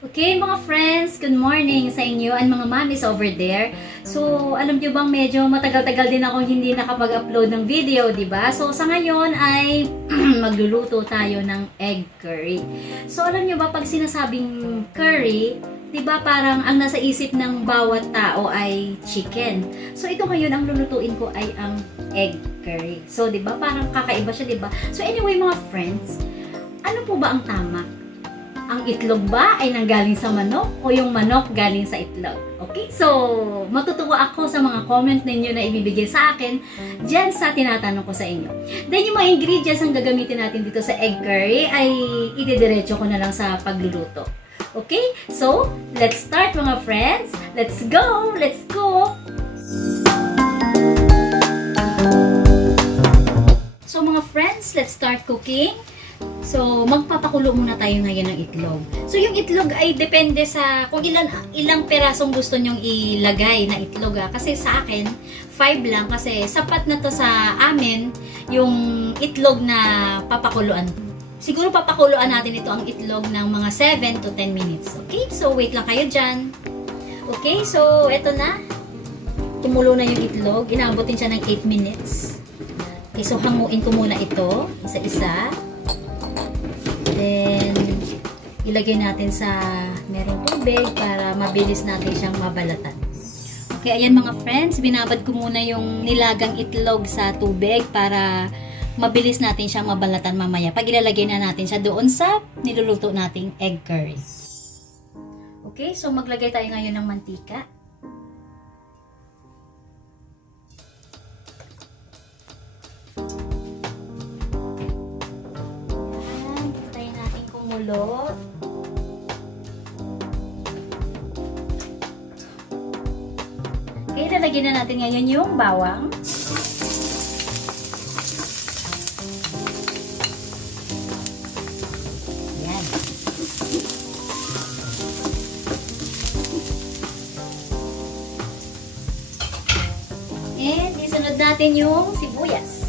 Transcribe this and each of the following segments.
Okay, mga friends, good morning sa inyo and mga mommies over there. So, alam nyo bang medyo matagal-tagal din ako hindi nakapag-upload ng video, di ba? So, sa ngayon ay magluluto tayo ng egg curry. So, alam nyo ba pag sinasabing curry, di ba parang ang nasa isip ng bawat tao ay chicken. So, ito ngayon ang lulutuin ko ay ang egg curry. So, di ba parang kakaiba siya, di ba? So, anyway mga friends, ano po ba ang tama? Ang itlog ba ay nanggaling sa manok o yung manok galing sa itlog? Okay? So, matutuwa ako sa mga comment ninyo na ibibigay sa akin dyan sa tinatanong ko sa inyo. Then, yung mga ingredients ang gagamitin natin dito sa egg curry ay ididiretso ko na lang sa pagluluto. Okay? So, let's start mga friends. Let's go! Let's go! So, mga friends, let's start cooking. So, magpapakulo muna tayo ngayon ng itlog. So, yung itlog ay depende sa kung ilang perasong gusto nyong ilagay na itlog. Kasi sa akin, 5 lang. Kasi sapat na to sa amin yung itlog na papakuluan. Siguro papakuluan natin ito ang itlog ng mga 7 to 10 minutes. Okay? So, wait lang kayo dyan. Okay? So, eto na. Tumulo na yung itlog. Inaabotin siya ng 8 minutes. Okay, so hanguin ko muna ito. Isa-isa. Then, ilagay natin sa merong tubig para mabilis natin siyang mabalatan. Okay, ayan mga friends, binabad ko muna yung nilagang itlog sa tubig para mabilis natin siyang mabalatan mamaya. Pag ilalagay na natin siya doon sa niluluto nating egg curry. Okay, so maglagay tayo ngayon ng mantika. Mulot. Okay, lalagyan na natin ngayon yung bawang. Ayan. And isunod natin yung sibuyas.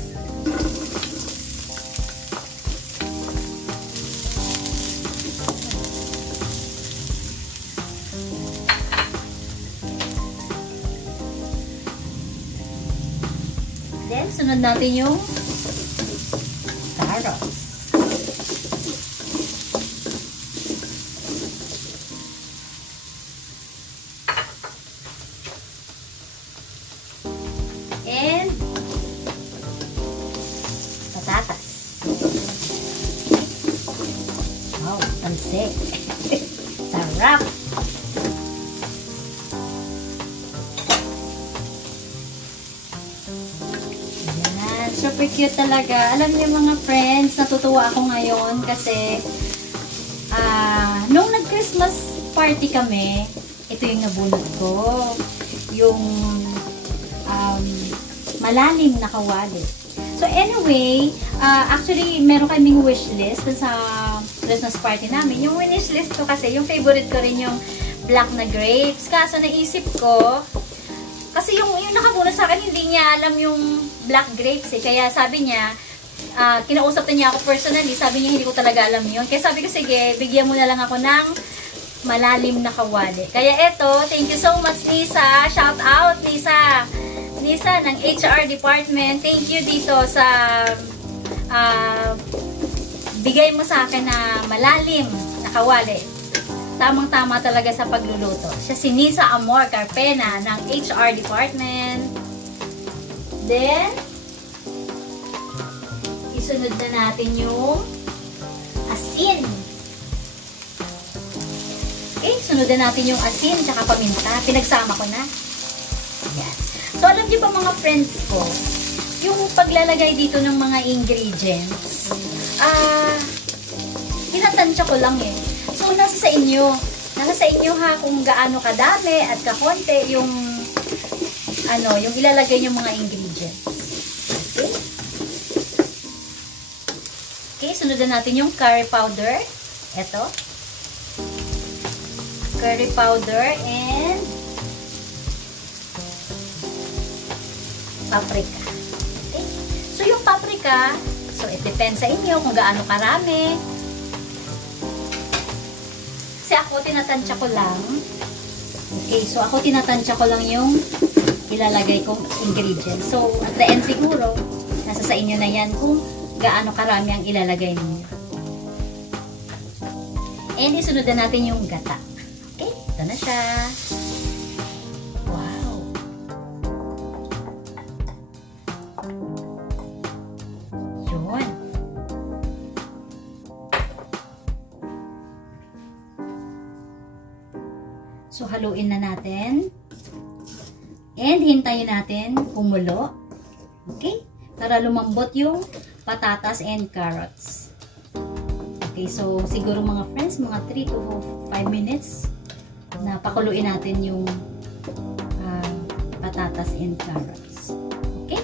Then, sunod natin yung carrots. And patatas. Wow, pansit. Sarap! Super cute talaga. Alam niyo mga friends, natutuwa ako ngayon kasi nung nag-Christmas party kami, ito yung nabunot ko. Yung malalim na kawali. So anyway, actually meron kaming wish list sa Christmas party namin. Yung wish list ko kasi, yung favorite ko rin yung black na grapes. Kaso naisip ko, kasi yung nakabunot sa akin, hindi niya alam yung black grapes eh. Kaya sabi niya, kinausap na niya ako personally, sabi niya hindi ko talaga alam yun. Kaya sabi ko, sige, bigyan mo na lang ako ng malalim na kawali. Kaya eto, thank you so much Lisa. Shout out Lisa. Lisa ng HR department. Thank you dito sa bigay mo sa akin na malalim na kawali. Tamang-tama talaga sa pagluluto. Siya si Nisa Amor Carpena ng HR department. Then, isunod na natin yung asin. Okay, sunod na natin yung asin tsaka paminta. Pinagsama ko na. Yan. So, alam niyo ba mga friends ko, yung paglalagay dito ng mga ingredients, tinatansya ko lang eh. So, nasa sa inyo. Nasa sa inyo ha kung gaano kadami at kakonti yung yung ilalagay yung mga ingredients. Okay? Okay, sunod na natin yung curry powder. Ito. Curry powder and paprika. Okay? So, yung paprika, so it depends sa inyo kung gaano karami. Kasi ako, tinatansya ko lang. Okay, so ako tinatansya ko lang yung ilalagay kong ingredients. So, at the end siguro, nasa sa inyo na yan kung gaano karami ang ilalagay ninyo. And isunod na natin yung gata. Okay, ito na siya. Wow! Yun. So, haluin na natin. And hintayin natin kumulo. Okay? Para lumambot yung patatas and carrots. Okay, so siguro mga friends, mga 3 to 5 minutes na pakuluin natin yung patatas and carrots. Okay?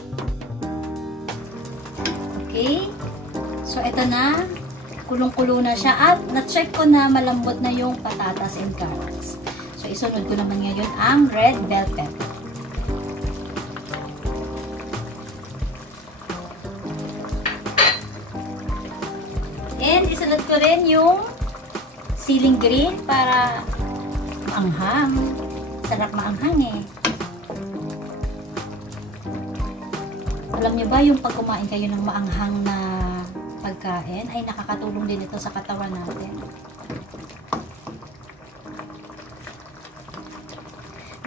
Okay? So, ito na. Kulong-kulo na siya. At na-check ko na malambot na yung patatas and carrots. So, isunod ko naman ngayon ang red bell pepper. And isunod ko rin yung siling green para maanghang. Sarap maanghang eh. Alam niyo ba yung pag kumain kayo ng maanghang na pagkain ay nakakatulong din ito sa katawan natin.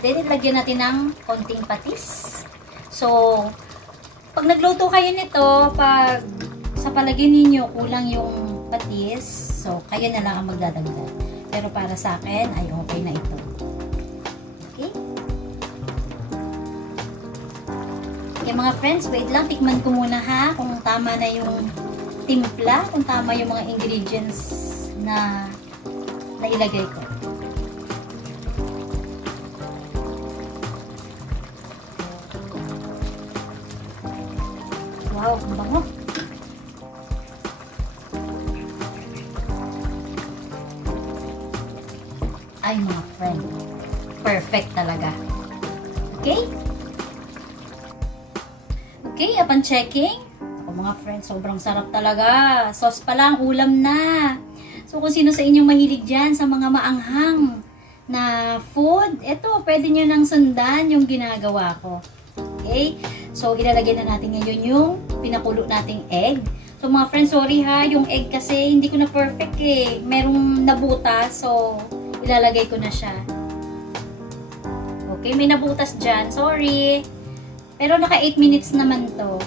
Then ilagyan natin ng konting patis. So, pag nagluto kayo nito, pag sa palagay ninyo kulang yung patis, so kayo na lang ang magdadagdag. Pero para sa akin ay okay na ito. Okay? Okay mga friends, wait lang, tikman ko muna ha kung tama na yung timpla, kung tama yung mga ingredients na nailagay ko. Wow, ang bango. Ay mga friend, perfect talaga. Okay? Okay, upon checking, ako mga friend, sobrang sarap talaga. Sauce pa lang, ulam na. So kung sino sa inyong mahilig dyan sa mga maanghang na food, eto, pwede nyo nang sundan yung ginagawa ko. Okay? So ilalagay na natin ngayon yung pinakulo nating egg. So mga friends, sorry ha, yung egg kasi hindi ko na perfect eh. Merong nabutas, so ilalagay ko na siya. Okay, may nabutas dyan. Sorry. Pero naka 8 minutes naman to.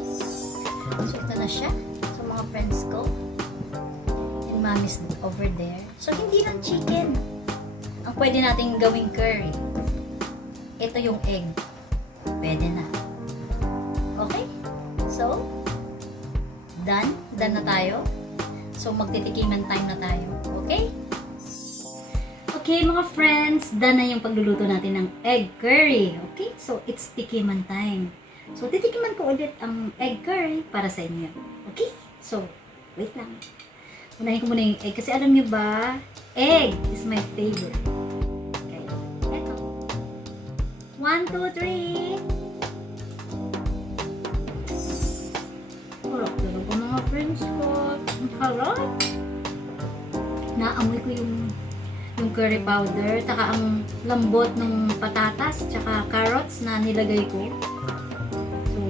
So, ito na siya. So, mga friends ko. And mommy's over there. So, hindi lang chicken. Ang pwede nating gawing curry. Ito yung egg. Pwede na. Okay? So, done. Done na tayo. So, magtitikiman time na tayo. Okay? Okay, mga friends. Done na yung pagluluto natin ng egg curry. Okay? So, it's tikiman time. So, titikiman ko ulit ang egg curry para sa inyo. Okay? So, wait lang. Unahin ko muna yung egg. Kasi alam nyo ba, egg is my favorite. Okay. Eto. 1, 2, 3. Sarap talaga mga friends ko. Ang harap. Naamoy ko yung curry powder, taka ang lambot ng patatas, tsaka carrots na nilagay ko. So,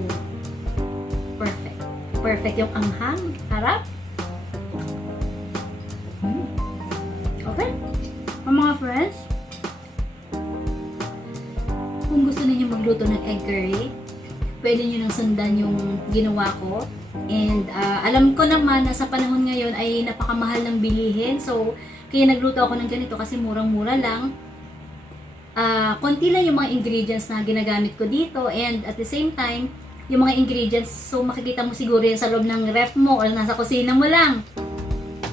perfect. Perfect yung anghang. Harap. Okay. Mga friends, kung gusto niyo magluto ng egg curry, pwede nyo nang sundan yung ginawa ko. And alam ko naman na sa panahon ngayon ay napakamahal ng bilihin. So, kaya nagluto ako ng ganito kasi murang-mura lang. Konti lang yung mga ingredients na ginagamit ko dito. And at the same time, yung mga ingredients, so makikita mo siguro yan sa loob ng ref mo o nasa kusina mo lang.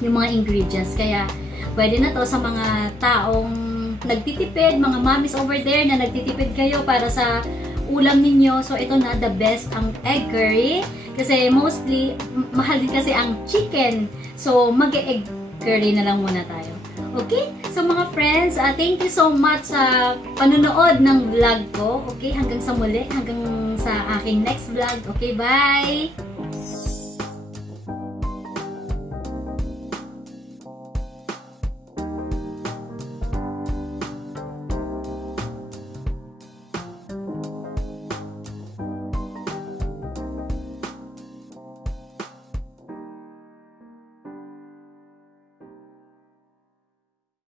Yung mga ingredients. Kaya pwede na to sa mga taong nagtitipid, mga mommies over there na nagtitipid kayo para sa ulam ninyo. So, ito na, the best ang egg curry. Kasi mostly, mahal din kasi ang chicken. So, mag-egg curry na lang muna tayo. Okay? So, mga friends, thank you so much sa panonood ng vlog ko. Okay? Hanggang sa muli. Hanggang sa aking next vlog. Okay? Bye!